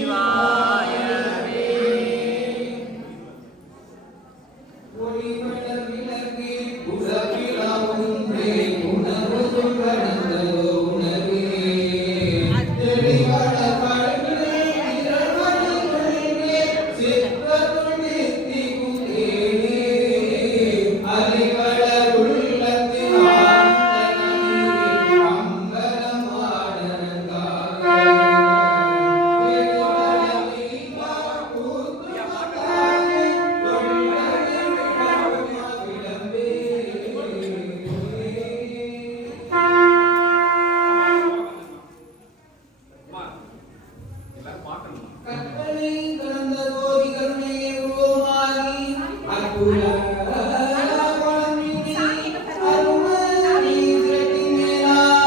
Divine being. Hallelujah.